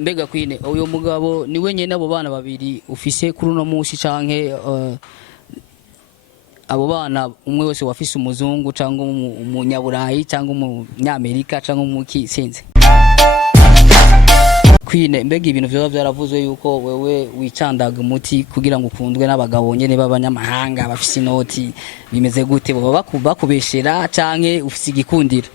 mbega Queen uyo mugabo ni wenyene abo bana babiri ufise kuri uno munsi canke abo bana umwe wese wafise umuzungu cyangwa umunyaburayi cyangwa umunyamerika cyangwa umuki sinze Queen mbega ibintu byo byaravuzwe yuko wewe wicandaga umuti kugira ngo ukundwe n'abagabo nyene b'abanyamahanga bafise inoti bimeze gute baba bakubeshera canke ufise igikundira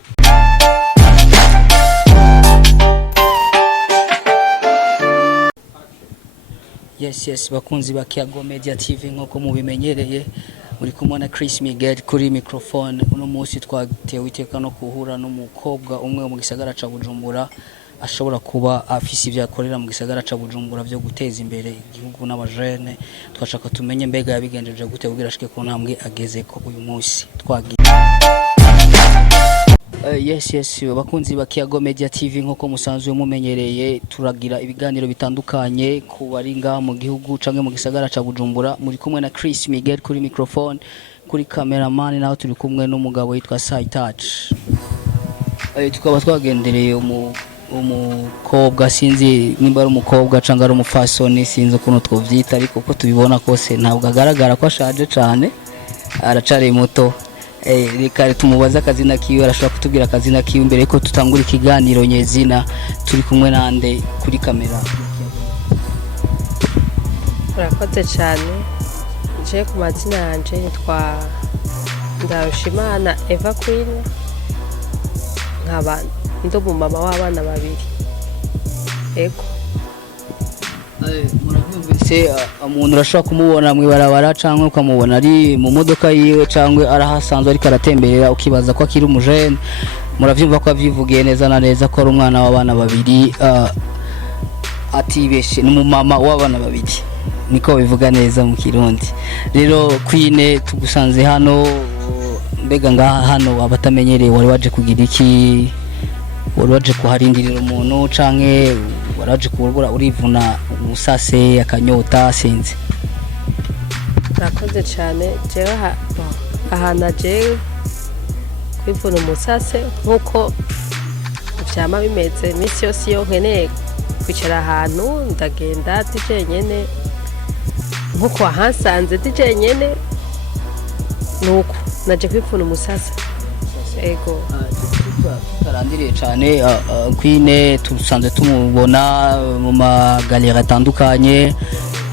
Yes bakunzi ba Kiago Media TV nk'uko mubimenyereye muri kumwe na Chris Miguel kuri microphone uno munsi twatewe iteka no kuhura n'umukobwa umwe mu gisagara ca Bujumbura ashobora kuba afise ivyo akorera mu gisagara ca Bujumbura byo guteza imbere igihugu n'abajene twashaka tumenye mbega yabigenjeje gute kugira ashike ku ntambwe ageze ko uyu munsi twagiye Yes bakunzi ba Kiago Media TV nk'uko musanzwe mumenyereye turagira ibiganiro bitandukanye ku bari ngaha mu gihugu canke mu gisagara ca Bujumbura muri kumwe na Chris Miguel kuri microphone kuri cameraman naho turi kumwe n'umugabo yitwa Saitouch tukaba twagendereye umukobwa sinzi nimba ari umukobwa canke ari umufasoni sinzi ukuntu twovyita ariko ko tubibona kose ntabwo agaragara ko ashaje cane aracari muto reka tumubaza akazina kiwe arashobora kutubwira akazina kiwe imbere ko tutangura ikiganiro nyezina turi kumwe nande kuri kamera Urakoze cyane je ku mazina yanje nitwa Ndarushimana Eva Queen nkaba ndo mama w'abana babiri ego muravyumvise umuntu urashobora kumubona mwibarabara canke ukamubona ari mu modoka yiwe canke arahasanzwe ariko aratemberera ukibaza ko akiri umujene muravyumva ko avyivugiye neza na neza ko ari umwana w'abana babiri atibeshe ni umumama w'abana babiri niko bivuga neza mu Kirundi rero Queen tugusanze hano mbega ngaha hano abatamenyereye wari waje kugira iki wari waje kuharindirira umuntu canke waraje kubura urivuna umusase akanyota sinzi Urakoze cyane jewe ahana je kwivuna umusase nkuko vyama bimeze misi yose yo nkeneye kwicara ahantu ndagenda dijenyene nkuko ahansanze dijenyene nuko naje kwivuna umusase ego tarandiriye cyane Queen tusanze tumubona mu magalera atandukanye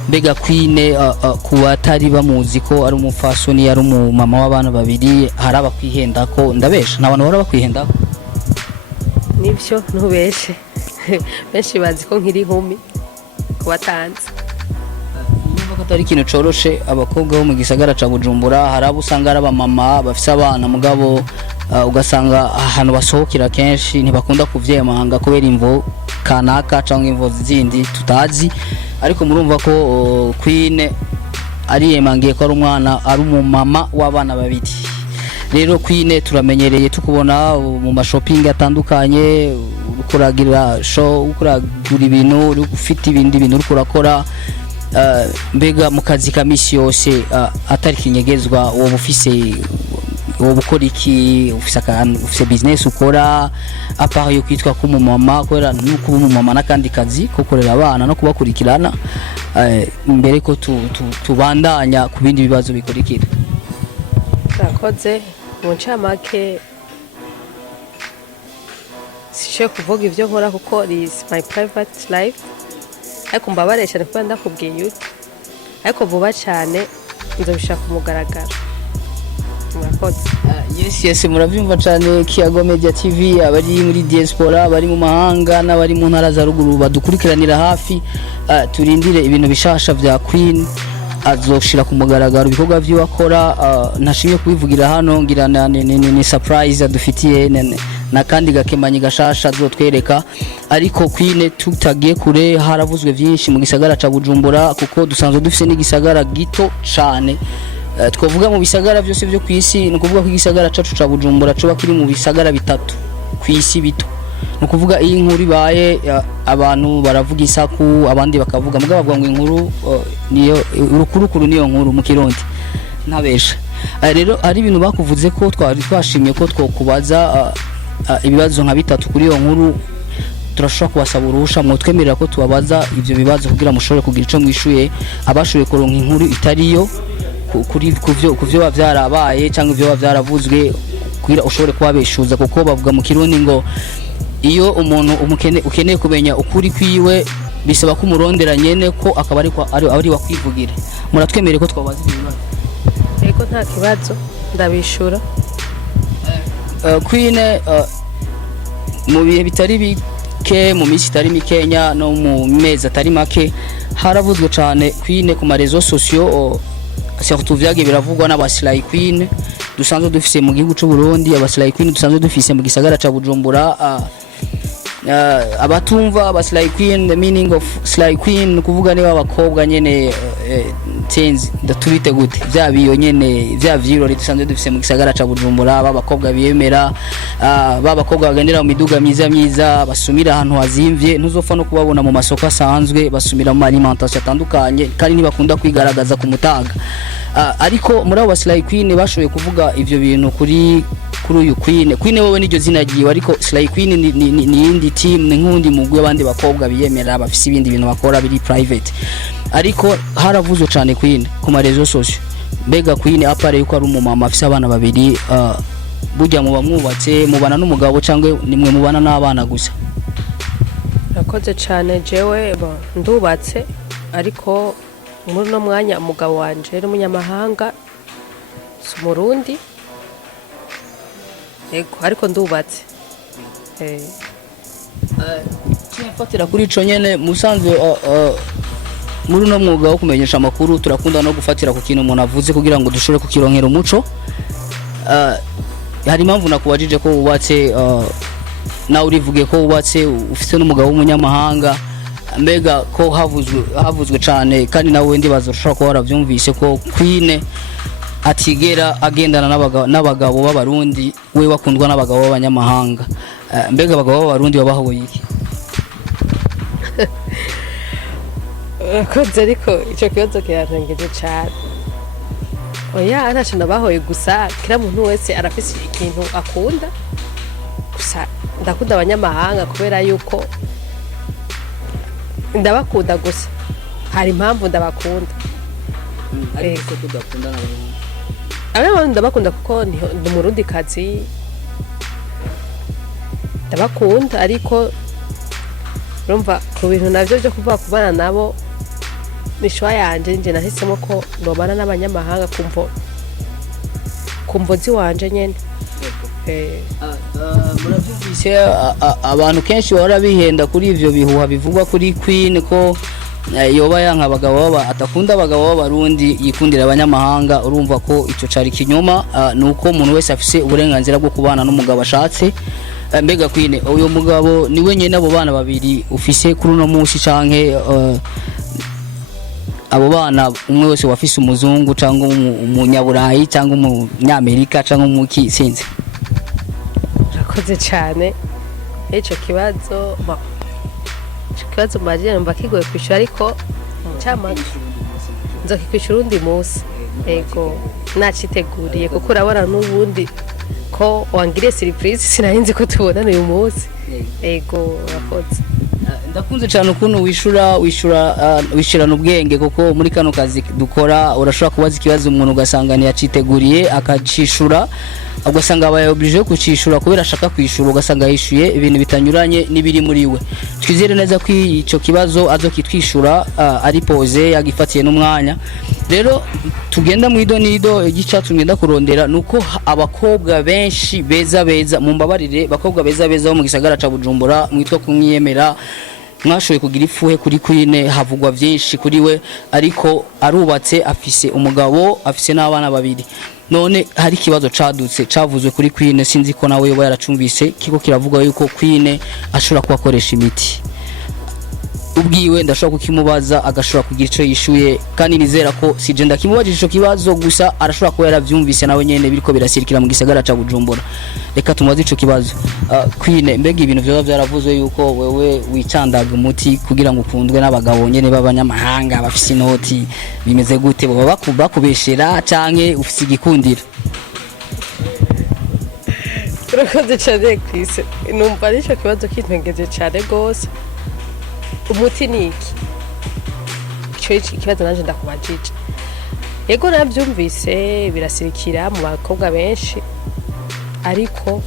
mbega Queen kuba atari bamuzi ko ari umufasoni ari umumama w'abana babiri haraba kwihenda ko ndabesha n'abantu bara bakwihenda nivyo ntubeshe benshi bazi ko nkiri nkumi kubatanze ko atari ikintu coroshe abakobwa bo mu gisagara ca Bujumbura harabo usanga ari abamama bafise abana mugabo ugasanga ahantu basohokera kenshi ntibakunda kuvyemanga kubera imvo kanaka canke imvo zindi tutazi ariko murumva ko Queen ari yemangiye ko ari umwana ari umumama w'abana babiri rero Queen turamenyereye tukubona mu mashopping atandukanye ukuragira show ukuragura ibintu ufite ibindi bintu urukurakora mbega mu kazi ka misi yose atari kinyegezwa wowe ufise wowe ukora iki ufise business ukora apart yo kwitwa ko umumama kubera nuko umumama nakandi kazi ko korera abana no kubakurikirana mbere ko tubandanya ku bindi bibazo bikurikira Urakoze mu ncamake sije kuvuga ivyo nkora kuko is my private life ariko mbabaresha kuko ndakubwiye ariko vuba cyane nzobishaka kumugaragara murakoze yes muravyumva cyane Kiago Media TV abari muri diaspora abari mu mahanga n'abari mu ntara za ruguru badukurikiranira hafi turindire ibintu bishasha vya Queen azoshira ku mugaragaro ibikorwa vyo akora ntashimye kubivugira hano ngira ni surprise adufitiye na kandi gakemanyi gashasha azotwereka ariko Queen tutagiye kure haravuzwe vyinshi mu gisagara ca Bujumbura kuko dusanzwe dufise n'igisagara gito cane twavuga mu bisagara byose byo kwisi no kuvuga ko igisagara cacu ca Bujumbura cyo bakiri mu bisagara bitatu kwisi bito no kuvuga iyi nkuru ibaye abantu baravuga isaku abandi bakavuga mugabo bavuga ngo inkuru niyo urukurukuru niyo nkuru mu Kirundi ntabesha rero ari ibintu bakuvuze ko twari twashimye ko twokubaza ibibazo nka bitatu kuri iyo nkuru turashobora kubasaba uruhusha mwotwemerera ko tubabaza ivyo bibazo kugira mushobore kugira ico mwishuye abashoboye kuronka inkuru itariyo kuri kuvyo bavyarabaye cyangwa ivyo bavyaravuzwe kugira ushobore kubabeshuza kuko bavuga mu kirundi ngo iyo umuntu ukeneye kumenya ukuri kwiwe bisaba ko umurondera nyene ko akaba ari wakwivugira muratwemereye ko twabaza ibyo bibazo yego nta kibazo ndabishura Queen mu bihe bitari bike mu minsi itari mikenya no mu mezi atari make haravuzwe cyane Queen ku marezo sociaux surtout vyage biravugwa n'abasilayi Queen dusanzwe dufise mu gihugu cy'u Burundi abasilayi Queen dusanzwe dufise mu gisagara ca Bujumbura abatumva abasilayi Queen the meaning of Slay Queen kuvuga niba abakobwa nyene tenzi ndatubite gute byabiyo nyene bya vyirori dusanzwe dufise mu gisagara ca Bujumbura babakobwa biyemera babakobwa bagendera mu miduga myiza basumira ahantu hazimvye ntuzopfa no kubabona mu masoko asanzwe basumira mu alimentation atandukanye kandi ntibakunda kwigaragaza ku mutaga ariko muri abo Slay Queen bashoboye kuvuga ivyo bintu kuri uyu Queen wowe niryo zina giwe ariko Slay Queen ni indi team ni nkundi mugwe abandi bakobwa biyemera bafise ibindi bintu bakora biri private ariko haravuzwe cyane Queen ku marezo sociaux mbega Queen apare yuko ari umumama afise abana babiri burya mu bamwubatse mubana n'umugabo cyangwa nimwe mubana n'abana gusa nakoze cyane jewe ndubatse ariko muri no mwanya umugabo wanje ari umunyamahanga Umurundi yego ariko ndubatse tunafatira kuri ico nyene musanzwe muri no mwuga wo kumenyesha amakuru turakunda no gufatira ku kintu umuntu avuze kugira ngo dushobore kukironkera umuco hari impamvu nakubajije ko wubatse nawe urivuge ko wubatse ufite n'umugabo w'umunyamahanga mbega ko havuzwe cyane kandi nawe ndibaza ushobora kuba waravyumvise ko Queen atigera agendana n'abagabo b'abarundi we wakundwa n'abagabo b'abanyamahanga mbega abagabo b'abarundi babahoye iki koze ariko ico kibazo kirantengeje cyane oya ntacyo nabahoye gusa kira muntu wese arafise ikintu akunda gusa ndakunda abanyamahanga kubera yuko ndabakunda gusa hari impamvu ndabakunda ariko tudakunda n'abarundi abanyamahanga ndabakunda kuko ndi umurundi kazi ndabakunda ariko urumva ku bintu navyo byo kuvuga kubana nabo nishwa yanje nje nahisemo ko ndobana n'abanyamahanga kumvo wanje nyene muravyumvise abantu kenshi bahora bihenda kuri ivyo bihuha bivugwa kuri Queen ko yoba yanka abagabo atakunda abagabo b'abarundi yikundira abanyamahanga urumva ko ico cari kinyoma nuko umuntu wese afise uburenganzira bwo kubana n'umugabo ashatse mbega Queen uyo mugabo niwe nyene abo bana babiri ufise kuri uno munsi canke abo bana umwe wese wafise umuzungu cyangwa umunyaburayi cyangwa umunyamerika cyangwa umuki sinzi urakoze cyane ico kibazo majije mba kigoye kwishura ariko cyamaze nzokikwishura undi munsi ego naciteguriye kuko urabona n'ubundi ko wangiriye surprise sinarinzi ko tubonana uyu munsi ego urakoze ndakunze cyane ukuntu wishurana ubwenge kuko muri kano kazi dukora urashobora kubaza ikibazo umuntu ugasanga ntiyaciteguriye akacishura ugasanga abaye oblige kucishura kubera ashaka kwishura ugasanga yishuye ibintu bitanyuranye n'ibiri muri we twizere neza ko ico kibazo azokitwishura ari pose yagifatiye n'umwanya rero tugenda mu idonido igicatumye ndakurondera nuko abakobwa benshi beza mu mbabarire bakobwa beza bo mu gisagara ca Bujumbura mwitwa kumwiyemera mwashoboye kugira ifuhe kuri Queen havugwa byinshi kuri we ariko arubatse afise umugabo afise n'abana babiri none hari kibazo cadutse cavuzwe kuri Queen sinzi ko nawe yoba yaracumvise kiko kiravuga yuko Queen ashobora kubakoresha imiti ubwiwe ndashobora kukimubaza agashobora kugira ico yishuye kandi nizera ko sije ndakimubajije ico kibazo gusa arashobora kuba yaravyumvise nawe nyene biriko birasirikira mu gisagara ca Bujumbura reka tumubaze ico kibazo Queen mbega ibintu vyo byaravuzwe yuko wewe wicandaga umuti kugira ngo ukundwe n'abagabo nyene b'abanyamahanga bafise inoti bimeze gute baba bakubeshera canke ufise igikundiro urakoze cyane Chris, numva nicyo kibazo kitwengeje cyane rwose. Umuti ni iki? Icyo kibazo nanje ndakubajije. Yego nabyumvise birasirikira mu bakobwa benshi, ariko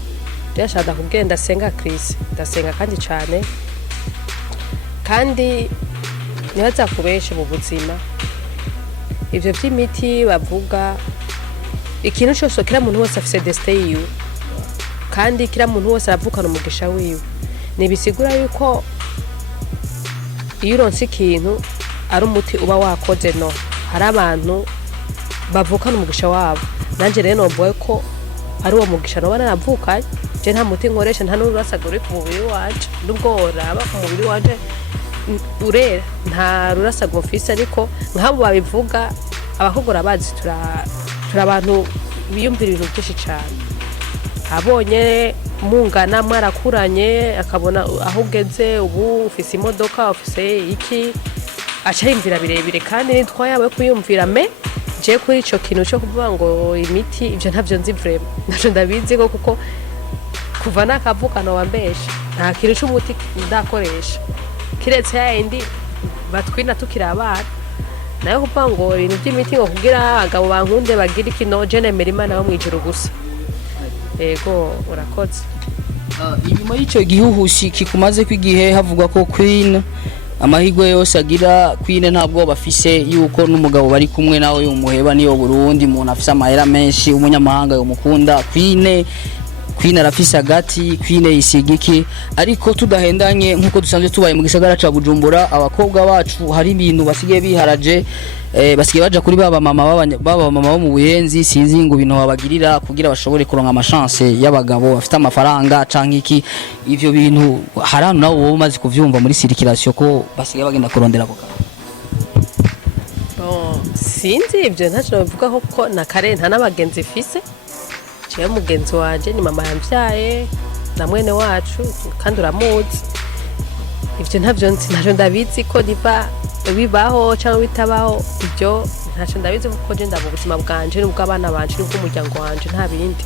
byashaka kugenda senga Chris, ndasenga kandi cyane, kandi nibaza kubesha mu buzima. Ivyo by'imiti bavuga, ikintu cyose kira muntu wose afise destin yiwe, kandi kira muntu wose aravukana umugisha wiwe. Nibisigura yuko iyo uronse ikintu ari umuti uba wakoze, no hari abantu bavukana umugisha wabo. Nanje rero noboye ko ari uwo mugisha no baravukanye. Je nta muti nkoresha, nta n'urasagura ku mubiri wanje, nubwo woraba ku mubiri wanje urera, nta rurasago mfise. Ariko nk'abo babivuga abakogora bazi, turi abantu biyumvira ibintu byinshi cyane. Abonye mungana mwarakuranye, akabona aho ugeze ubu, ufise imodoka, ufise iki, aca yimvira birebire. kandi nitwa yawe kuyumvira me je kuri ico kintu cyo kuvuga ngo imiti, ivyo ntavyo nzi vraiment, naco ndabizi ko kuko kuva nakavukana wambesha nta kintu cy'umuti ndakoresha kiretse yindi batwina tukiri abana. Nayo kuvuga ngo ibintu by'imiti ngo kugira abagabo bankunde bagira ikino, je nemera Imana yo mwijuru gusa. Ego urakoze. Inyuma y'icyo gihuhusi kikumaze kw'igihe havugwa ko Queen amahirwe yose agira, Queen ntabwo bafise yuko n'umugabo bari kumwe nawe yumuheba niyo Burundi, umuntu afise amahera menshi, umunyamahanga yomukunda. Queen arafise agati, Queen yisigiki. Ariko tudahendanye nkuko dusanzwe tubaye mu gisagara ca Bujumbura, abakobwa bacu hari ibintu basigaye biharaje, basigaye baja kuri baba mama bo mu Buyenzi, sinzi ngo ibintu babagirira kugira bashobore kuronka amachance y'abagabo bafite amafaranga canke iki. Ivyo bintu harano nawo wowe umaze kuvyumva muri circulation ko basigaye bagenda kurondera ako kantu? Sinzi ibyo ntacyo bavuga ko na kare nta n'abagenzi fise. Je mugenzi wanje ni mama yambyaye na mwene wacu, kandi uramuzi. Ivyo ntacyo ndabizi ko bibaho cyangwa bitabaho. Ibyo ntacyo ndabizi kuko je ndaba ubuzima bwanje n'ubw'abana banje n'ubw'umuryango wanje, nta bindi.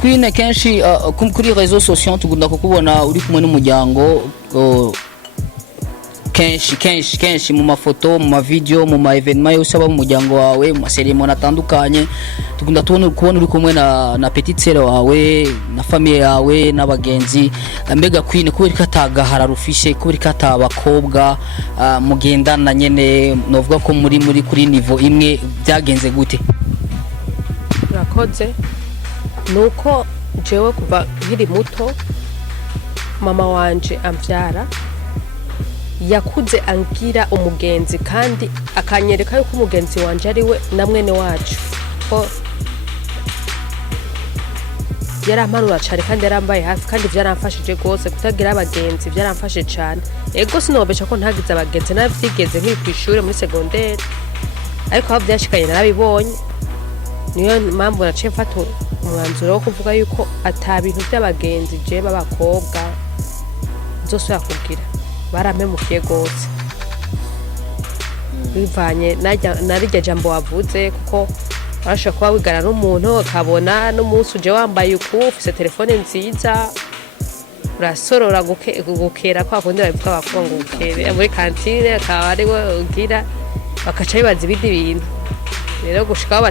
Queen kenshi kuri réseaux sociaux tugunda kukubona uri kumwe n'umuryango kenshi mu mafoto, mu mavideo, mu ma evenement yose aba mu muryango wawe, mu maseremoni atandukanye. Tugunda kubona uri kumwe na petite sœur wawe na famille yawe n'abagenzi. Mbega Queen kubera ko atagahara rufishe, kubera ko atabakobwa mugendana nyene, novuga ko muri kuri niveau imwe, byagenze gute? Urakoze. Nuko jewe kuva nkiri muto mama wanje amvyara yakuze angira umugenzi, kandi akanyereka yuko umugenzi wanje ari we na mwene wacu, ko yarampanura cyane kandi yarambaye hafi, kandi byaramfashije rwose. Kutagira abagenzi byaramfashe cyane. Ego sinobesha ko ntagize abagenzi, navyigeze nkiri ku ishuri muri secondaire, ariko aho byashikanye narabibonye. Niyo mpamvu naciye mfata umwanzuro wo kuvuga yuko atabintu by'abagenzi je b'abakobwa nzosubira kugira. Barampemukiye rwose bivanye narirya jambo wavuze, kuko arashobora kuba wigana n'umuntu akabona n'umunsi uje wambaye uku, ufise telefone nziza, urasorora gukera kwa kundi babivuga bakubwa ngo ukere muri kantine, akaba ari we ugira, bakaca bibaza ibindi bintu. Rero gushikaho